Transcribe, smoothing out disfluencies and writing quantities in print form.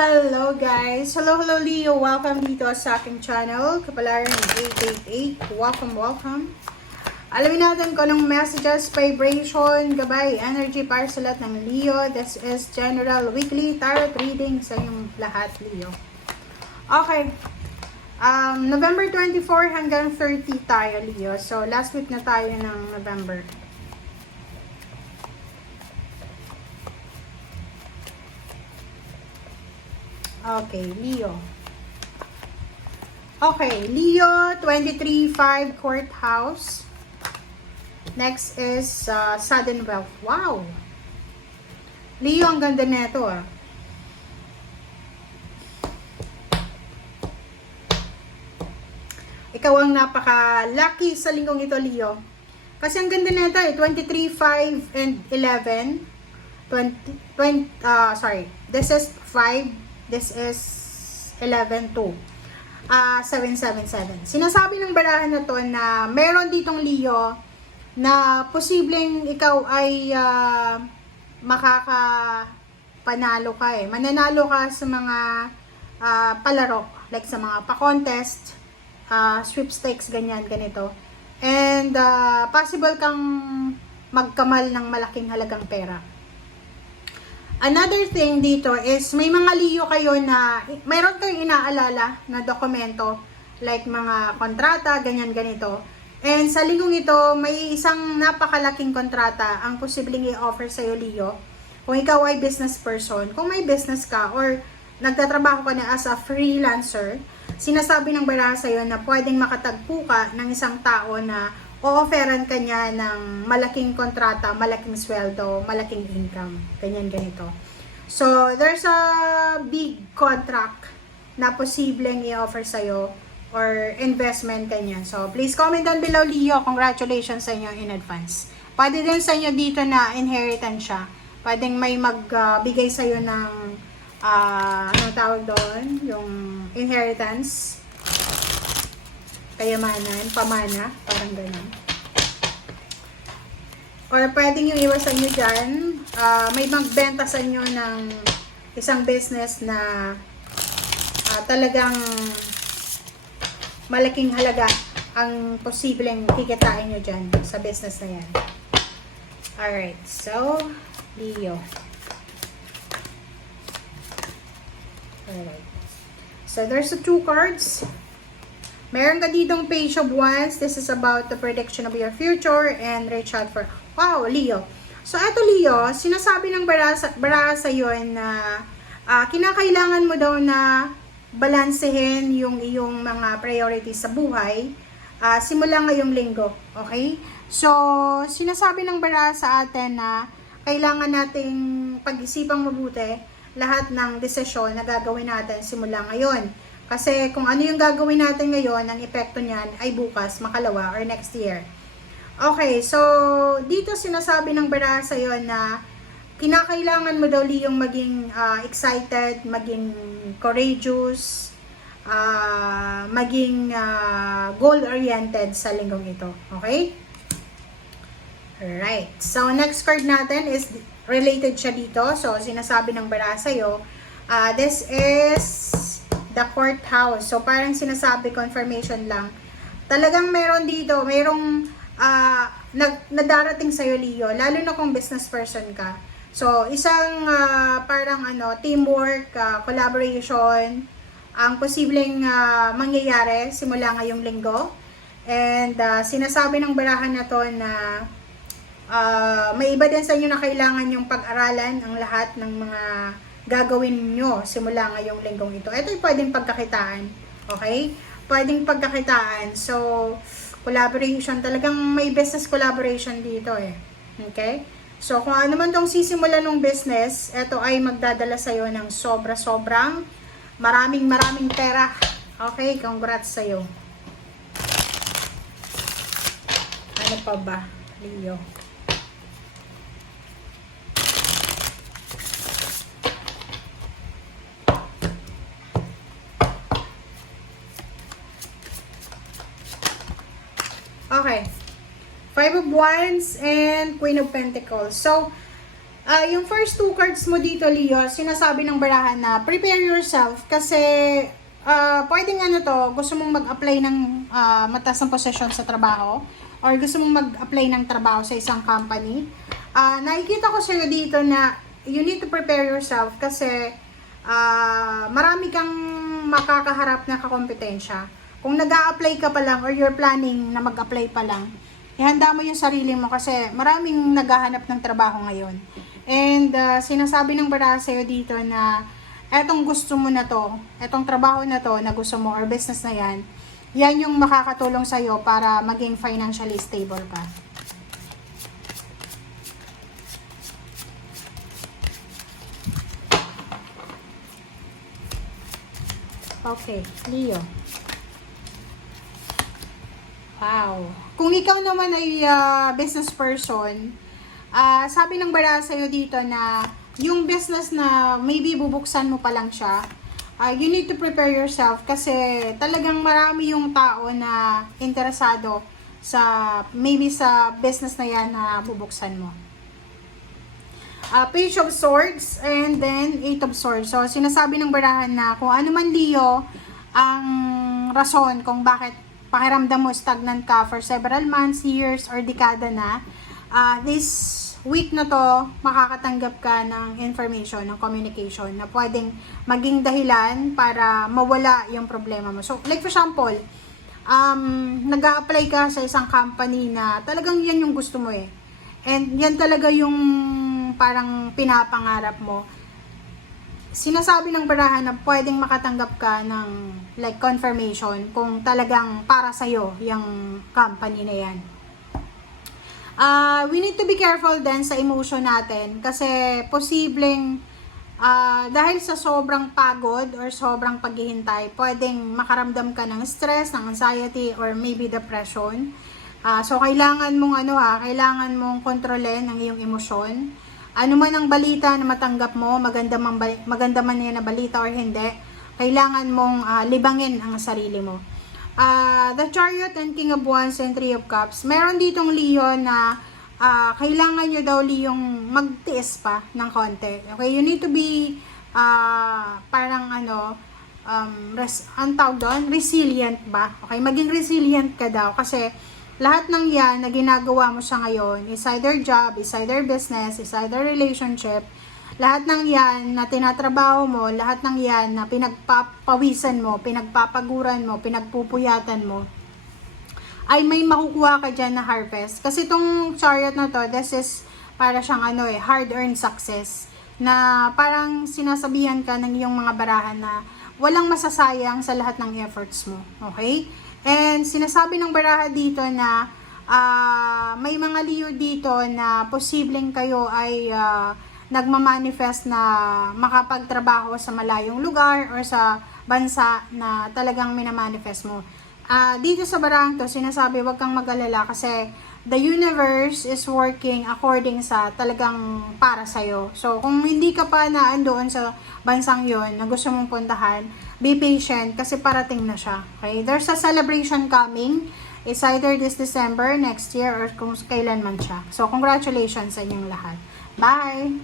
Hello guys! Hello Leo! Welcome dito sa aking channel, Kapalaran 888. Welcome. Alamin natin kung anong messages, vibration, gabay, energy para sa lahat ng Leo. This is General Weekly Tarot Reading sa inyong lahat, Leo. Okay. November 24 hanggang 30 tayo, Leo. So, last week na tayo ng November. Okay, Leo. Okay, Leo, 23-5 courthouse. Next is sudden wealth. Wow! Leo, ang ganda nito ah. Ikaw ang napaka-lucky sa linggong ito, Leo. Kasi ang ganda nito eh, 23, 5, and 11. This is 5. This is 11, 2. 777. Sinasabi ng barahan na to na meron ditong Leo na posibleng ikaw ay makakapanalo ka eh. Mananalo ka sa mga palaro. Like sa mga pa-contest, sweepstakes, ganyan, ganito. And possible kang magkamal ng malaking halagang pera. Another thing dito is may mga Leo kayo na mayroon kayong inaalala na dokumento like mga kontrata, ganyan ganito. And sa linggong ito, may isang napakalaking kontrata ang posibleng i-offer sa iyo, Leo. Kung ikaw ay business person, kung may business ka or nagtatrabaho ka na as a freelancer, sinasabi ng baraha sa iyo na pwedeng makatagpo ka ng isang tao na o-offeran ka niya ng malaking kontrata, malaking sweldo, malaking income. Ganyan, ganito. So, there's a big contract na posibleng i-offer sa'yo or investment ganyan. So, please comment down below, Leo. Congratulations sa inyo in advance. Pwede din sa inyo dito na inheritance siya. Pwedeng may magbigay sa'yo ng ano tawag doon? Yung inheritance. Kayamanan, pamana, parang ganun. Or pwedeng yung iwasan nyo dyan, may magbenta sa inyo ng isang business na talagang malaking halaga ang posibleng kikitain nyo dyan sa business na yan. Alright, so, Leo. Alright. So, there's the 2 cards. Meron ka ditong Page of Wands. This is about the prediction of your future and reach out for... Wow, Leo. So, eto Leo, sinasabi ng baraha sa iyo na kinakailangan mo daw na balansehin yung iyong mga priorities sa buhay simula ngayong linggo. Okay? So, sinasabi ng baraha sa atin na kailangan nating pag-isipang mabuti lahat ng desisyon na gagawin natin simula ngayon. Kasi kung ano yung gagawin natin ngayon, ang epekto niyan ay bukas, makalawa, or next year. Okay, so dito sinasabi ng baraha sa iyo na kinakailangan mo daw Leo maging excited, maging courageous, maging goal-oriented sa linggong ito. Okay? Alright. So next card natin is related siya dito. So sinasabi ng baraha sa iyo, this is the courthouse. So, parang sinasabi, confirmation lang. Talagang meron dito, merong nadarating sa'yo, Leo, lalo na kung business person ka. So, isang parang teamwork, collaboration, ang posibleng mangyayari simula ngayong linggo. And sinasabi ng barahan na to na may iba din sa inyo na kailangan yung pag-aralan ang lahat ng mga gagawin nyo simula ngayong linggong ito. Ito ay pwedeng pagkakitaan. Okay? Pwedeng pagkakitaan. So, collaboration. Talagang may business collaboration dito eh. Okay? So, kung ano man tong sisimulan ng business, ito ay magdadala sa'yo ng sobra-sobrang maraming pera. Okay? Congrats sa'yo. Ano pa ba, Leo? Okay. 5 of Wands and Queen of Pentacles. So, Yung first two cards mo dito, Leo, sinasabi ng barahan na prepare yourself kasi pwedeng ano to, gusto mong mag-apply ng mataas ng posisyon sa trabaho or gusto mong mag-apply ng trabaho sa isang company. Nakikita ko sa'yo dito na you need to prepare yourself kasi marami kang makakaharap na kakompetensya. Kung nag-a-apply ka pa lang or you're planning na mag-apply pa lang, ihanda mo yung sarili mo kasi maraming naghahanap ng trabaho ngayon. And sinasabi ng baraha sa'yo dito na etong gusto mo na to, etong trabaho na to na gusto mo or business na yan, yan yung makakatulong sa'yo para maging financially stable ka. Okay, Leo. Wow. Kung ikaw naman ay business person, sabi ng baraha sa'yo dito na yung business na maybe bubuksan mo pa lang siya, you need to prepare yourself kasi talagang marami yung tao na interesado sa maybe sa business na yan na bubuksan mo. Page of Swords and then Eight of Swords. So, sinasabi ng barahan na kung ano man, Leo, ang rason kung bakit pakiramdam mo stagnant ka for several months, years, or dekada na, this week na to, makakatanggap ka ng information, ng communication na pwedeng maging dahilan para mawala yung problema mo. So, like for example, nag-a-apply ka sa isang company na talagang yan yung gusto mo eh. And yan talaga yung parang pinapangarap mo. Sinasabi ng barahan na pwedeng makatanggap ka ng like confirmation kung talagang para sa'yo yung company na yan. We need to be careful din sa emotion natin kasi posibleng dahil sa sobrang pagod or sobrang paghihintay, pwedeng makaramdam ka ng stress, ng anxiety, or maybe depression. So, kailangan mong kailangan mong kontrolin ang iyong emosyon. Ano man ang balita na matanggap mo, maganda man yan na balita or hindi, kailangan mong libangin ang sarili mo. The Chariot and King of Wands and Three of Cups. Meron ditong Leo na kailangan nyo daw Leong magtiis pa ng konti. Okay, you need to be parang ang tawag doon, resilient ba? Okay, maging resilient ka daw kasi lahat ng yan na ginagawa mo sa ngayon is either job, is either business, is either relationship. Lahat ng yan na tinatrabaho mo, lahat ng yan na pinagpapawisan mo, pinagpapaguran mo, pinagpupuyatan mo, ay may makukuha ka dyan na harvest. Kasi itong Chariot na to, this is para siyang hard-earned success. Na parang sinasabihan ka ng iyong mga barahan na walang masasayang sa lahat ng efforts mo. Okay? And sinasabi ng baraha dito na may mga Leo dito na posibleng kayo ay nagmamanifest na makapagtrabaho sa malayong lugar or sa bansa na talagang minamanifest mo. Dito sa barang to, sinasabi wag kang mag-alala kasi the universe is working according sa talagang para sa'yo. So, kung hindi ka pa naandoon sa bansang yon na gusto mong puntahan, be patient kasi parating na siya. Okay? There's a celebration coming. It's either this December, next year, or kung kailan man siya. So, congratulations sa inyong lahat. Bye!